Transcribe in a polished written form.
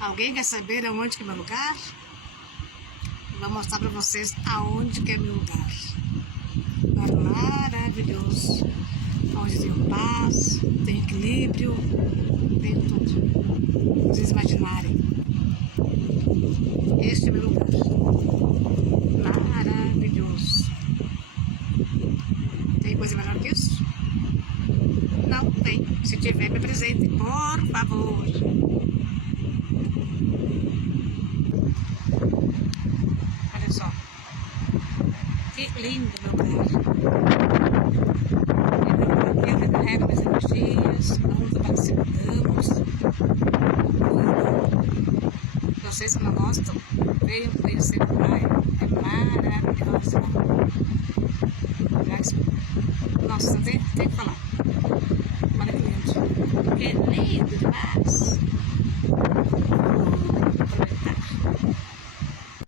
Alguém quer saber aonde que é meu lugar? Vou mostrar pra vocês aonde que é meu lugar. Lugar maravilhoso. Onde tem paz, tem equilíbrio, tem tudo. Vocês imaginarem. Este é meu lugar. Maravilhoso. Tem coisa melhor que isso? Não tem. Se tiver, me apresente, por favor. Olha só. Que lindo meu lugar. Eu recarrego minhas energias, onde participamos. Vocês que não gostam, venham conhecer a praia. É maravilhosa. Nossa, tem que falar. Olha que lindo. Que lindo demais.